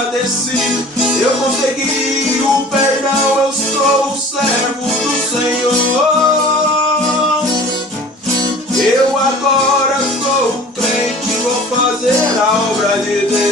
agradecido. Eu consegui o perdão, eu sou o servo do Senhor. Eu agora sou um crente, vou fazer a obra de Deus.